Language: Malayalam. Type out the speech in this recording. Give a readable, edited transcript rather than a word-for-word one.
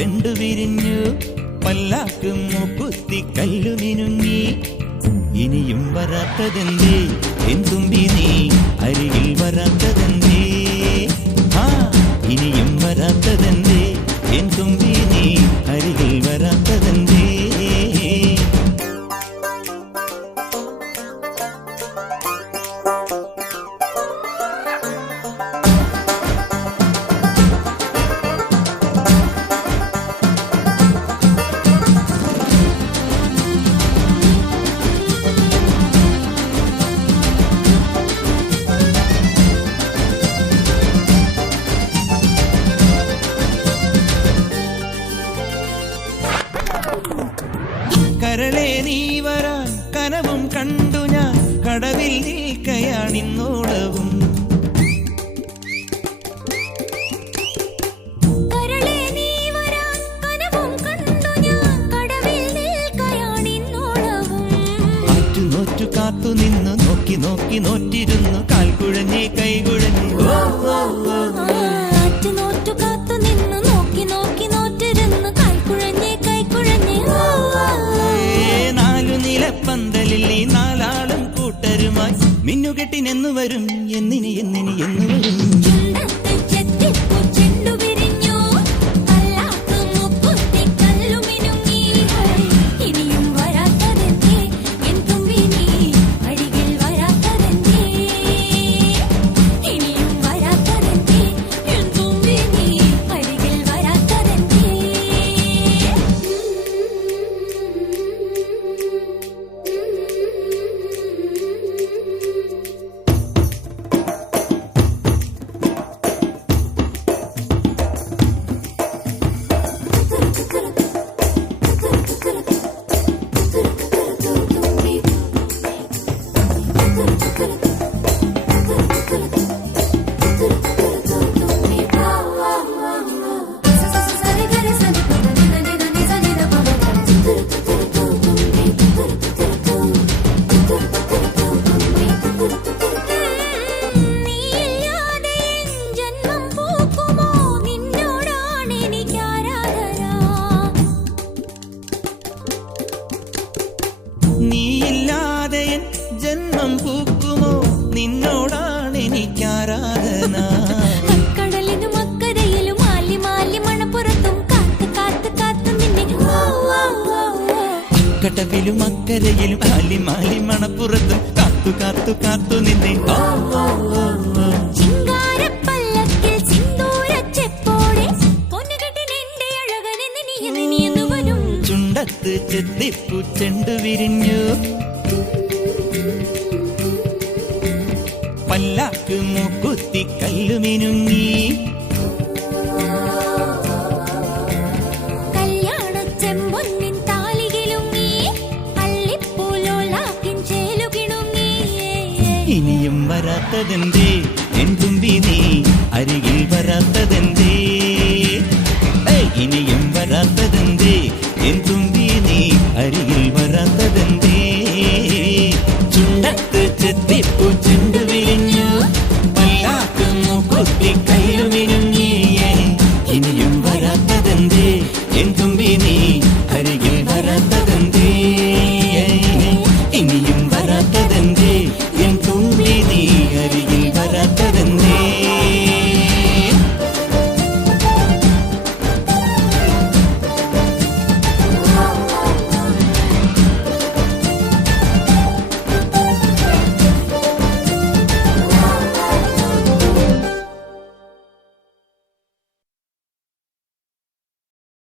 ചെണ്ടു വിരിഞ്ഞു പല്ലാക്ക് മൂക്കുത്തി കല്ലു മിനുങ്ങി ഇനിയും വരാത്തതെന്തേ എൻ തുമ്പി നീ അരികിൽ വരാത്തതെന്തേ ഇനിയും വരാത്തതെന്തേ എൻ തുമ്പി നീ അരികിൽ വരാത്തതെന്തേ കരളെ നീ വരാൻ കനവും കണ്ടു ഞാൻ കടവിൽ നിൽക്കയാണിന്നോളവും ആറ്റുനോറ്റു കാത്തു നിന്ന് നോക്കി നോക്കി നോറ്റിരുന്നു കാൽക്കുഴഞ്ഞേ കൈകുഴഞ്ഞേ ആറ്റുനോറ്റു കാത്തു നിന്ന് നോക്കി നോക്കി നോറ്റിരുന്നു കാൽക്കുഴഞ്ഞേ കൈക്കുഴഞ്ഞേ പന്തലിൽ ഈ നാലാളും കൂട്ടരുമായി മിന്നുകെട്ടിനെന്നു വരും എന്നിനി എന്നിനി എന്നു വരും നീയില്ലാതെ എൻ ജന്മം പൂക്കുമോ നിന്നോടാണ് എനിക്കാരാധന കടലിനും അക്കരയിലും മാലി മാലി മണപ്പുറത്തും കാത്ത് കാത്ത് കാത്തു നിന്നെ കടവിലും അക്കരയിലും മാലി മാലി മണപ്പുറത്തും കാത്തു കാത്തു കാത്തു നിന്നെ ചിങ്കാരപ്പല്ലക്കിൽ സിന്ദൂരച്ചെപ്പോടെ പൊന്നുകെട്ടിനെന്റെ അഴകനെ നീയെന്നു വരും ചുണ്ടത്ത് ചെത്തിപ്പൂ ചെണ്ടു വിരിഞ്ഞു പല്ലാക്ക് മൂക്കുത്തി കല്ലു മിനുങ്ങി കല്യാണച്ചെമ്പൊന്നിൻ താലികിലുങ്ങി അള്ളിപ്പൂലോലാക്കിൻ ചേലുകിണുങ്ങി ഇനിയും വരാത്തതെന്തേ എൻ തുമ്പി നീ അരികിൽ വരാത്തതെന്തേ ഇനിയും വരാത്തതെന്തേ എൻ തുമ്പി